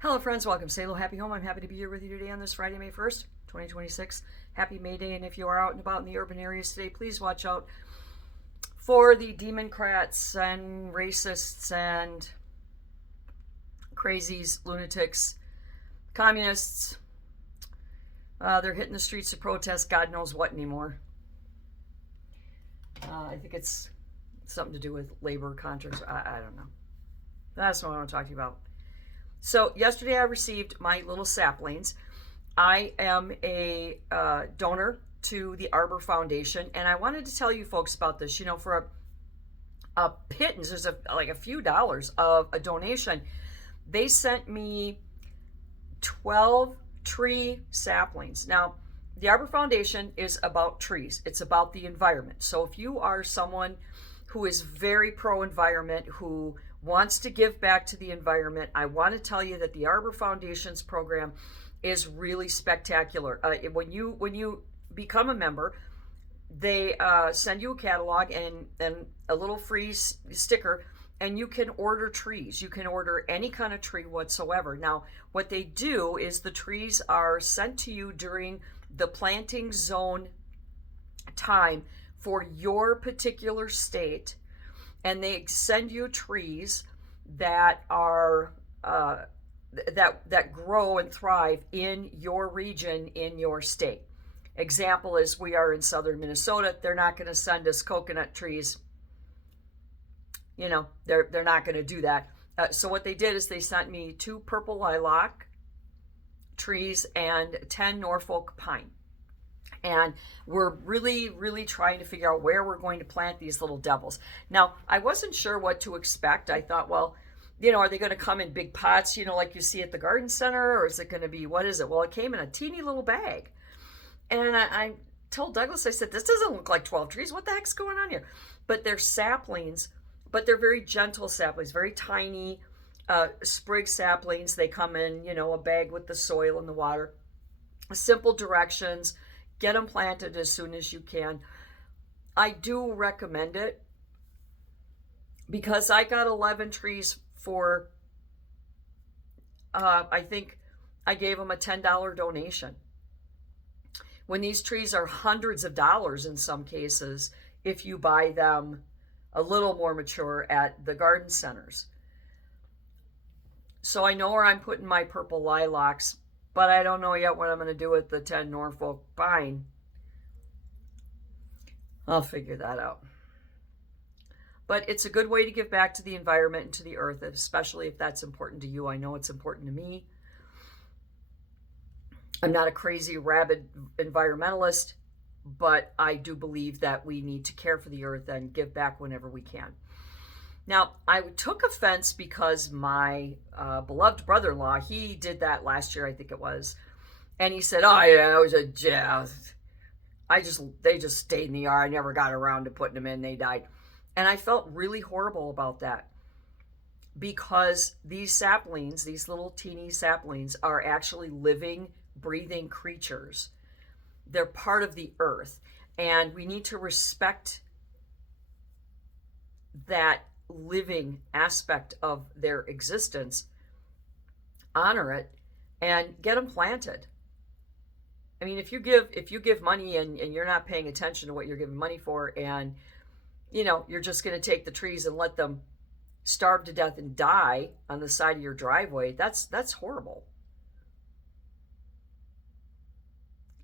Hello, friends. Welcome. Say hello, happy home. I'm happy to be here with you today on this Friday, May 1st, 2026. Happy May Day. And if you are out and about in the urban areas today, please watch out for the Democrats and racists and crazies, lunatics, communists. They're hitting the streets to protest God knows what anymore. I think it's something to do with labor contracts. I don't know. That's what I want to talk to you about. So yesterday I received my little saplings. I am a donor to the Arbor Foundation, and I wanted to tell you folks about this. You know, for a pittance, there's like a few dollars of a donation. They sent me 12 tree saplings. Now, the Arbor Foundation is about trees. It's about the environment. So if you are someone who is very pro-environment, who wants to give back to the environment, I want to tell you that the Arbor Foundation's program is really spectacular. When you become a member, they send you a catalog and a little free sticker, and you can order trees. You can order any kind of tree whatsoever. Now, what they do is the trees are sent to you during the planting zone time for your particular state, and they send you trees that are that grow and thrive in your region, in your state. Example is, we are in southern Minnesota. They're not going to send us coconut trees. You know, they're not going to do that. So what they did is they sent me 2 purple lilac trees and 10 Norfolk pine. And we're really trying to figure out where we're going to plant these little devils. Now, I wasn't sure what to expect. I thought, well, you know, are they going to come in big pots, you know, like you see at the garden center? Or is it going to be, what is it? Well, it came in a teeny little bag. And I told Douglas, I said, this doesn't look like 12 trees. What the heck's going on here? But they're saplings, but they're very gentle saplings, very tiny sprig saplings. They come in, you know, a bag with the soil and the water. Simple directions. Get them planted as soon as you can. I do recommend it because I got 11 trees for, I think I gave them a $10 donation. When these trees are hundreds of dollars in some cases, if you buy them a little more mature at the garden centers. So I know where I'm putting my purple lilacs, but I don't know yet what I'm going to do with the 10 Norfolk pine. I'll figure that out. But it's a good way to give back to the environment and to the earth, especially if that's important to you. I know it's important to me. I'm not a crazy, rabid environmentalist, but I do believe that we need to care for the earth and give back whenever we can. Now, I took offense because my beloved brother-in-law, he did that last year, I think it was. And he said, oh, yeah, it was they just stayed in the yard. I never got around to putting them in. They died. And I felt really horrible about that because these saplings, these little teeny saplings, are actually living, breathing creatures. They're part of the earth. And we need to respect that living aspect of their existence, honor it, and get them planted. I mean, if you give money and you're not paying attention to what you're giving money for, and you know, you're just going to take the trees and let them starve to death and die on the side of your driveway, that's horrible.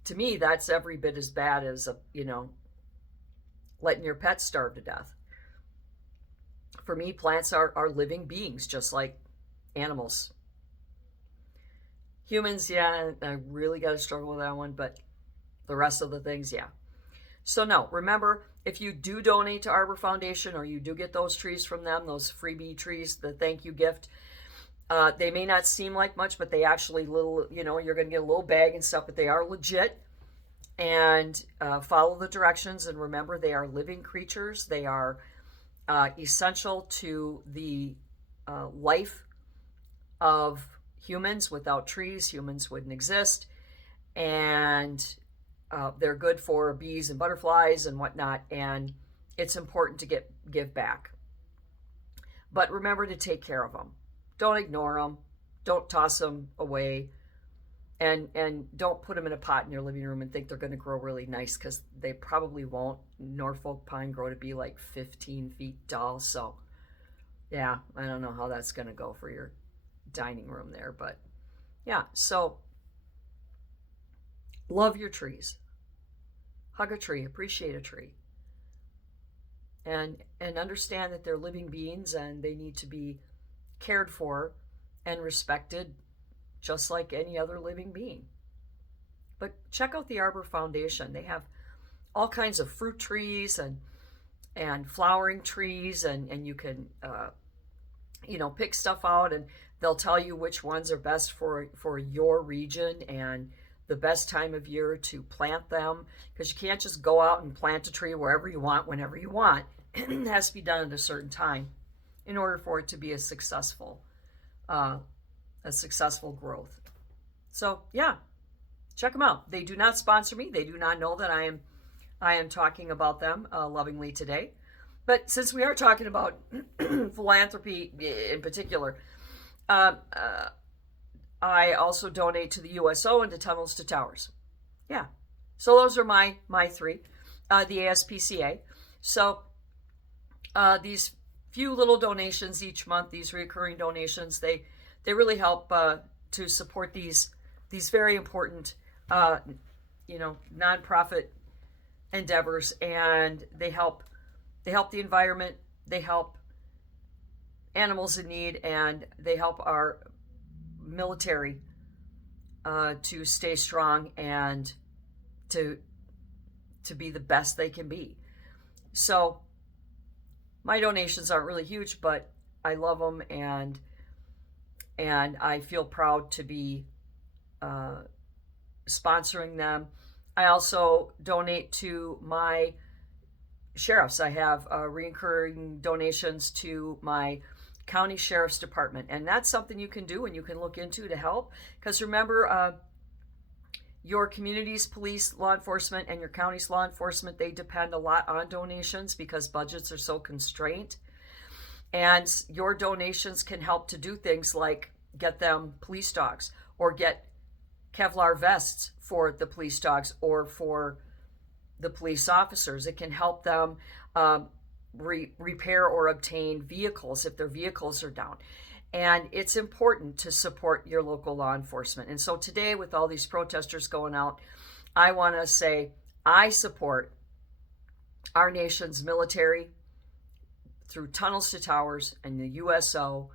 To me, that's every bit as bad as letting your pets starve to death. For me, plants are living beings, just like animals. Humans, yeah, I really got to struggle with that one, but the rest of the things, yeah. So no, remember, if you do donate to Arbor Foundation or you do get those trees from them, those freebie trees, the thank you gift, they may not seem like much, but they actually you're going to get a little bag and stuff, but they are legit. And follow the directions, and remember, they are living creatures. They are essential to the life of humans. Without trees, humans wouldn't exist. And they're good for bees and butterflies and whatnot. And it's important to give back. But remember to take care of them. Don't ignore them. Don't toss them away. And don't put them in a pot in your living room and think they're going to grow really nice, because they probably won't. Norfolk pine grow to be like 15 feet tall. So, yeah, I don't know how that's going to go for your dining room there. But, yeah, so love your trees. Hug a tree. Appreciate a tree. And understand that they're living beings and they need to be cared for and respected just like any other living being. But check out the Arbor Foundation. They have all kinds of fruit trees and flowering trees, and you can pick stuff out, and they'll tell you which ones are best for your region and the best time of year to plant them, because you can't just go out and plant a tree wherever you want, whenever you want. It has to be done at a certain time in order for it to be a successful growth. So yeah, check them out. They do not sponsor me. They do not know that I am talking about them lovingly today. But since we are talking about philanthropy in particular, I also donate to the USO and to Tunnels to Towers. Yeah. So those are my three. The ASPCA. So these few little donations each month, these recurring donations, they really help to support these very important nonprofit endeavors, and they help the environment, they help animals in need, and they help our military to stay strong and to be the best they can be. So my donations aren't really huge, but I love them, and I feel proud to be sponsoring them. I also donate to my sheriffs. I have recurring donations to my county sheriff's department, and that's something you can do and you can look into to help, because remember, your community's police, law enforcement, and your county's law enforcement, they depend a lot on donations because budgets are so constrained. And your donations can help to do things like get them police dogs, or get Kevlar vests for the police dogs or for the police officers. It can help them repair or obtain vehicles if their vehicles are down. And it's important to support your local law enforcement. And so today, with all these protesters going out, I want to say I support our nation's military through Tunnels to Towers and the USO.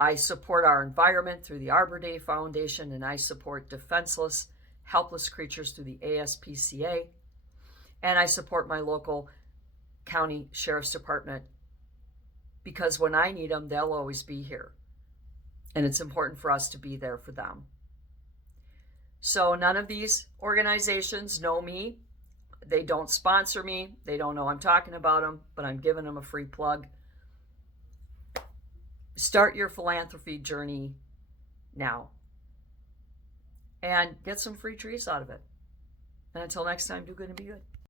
I support our environment through the Arbor Day Foundation, and I support defenseless, helpless creatures through the ASPCA. And I support my local county sheriff's department, because when I need them, they'll always be here. And it's important for us to be there for them. So none of these organizations know me. They don't sponsor me. They don't know I'm talking about them, but I'm giving them a free plug. Start your philanthropy journey now and get some free trees out of it. And until next time, do good and be good.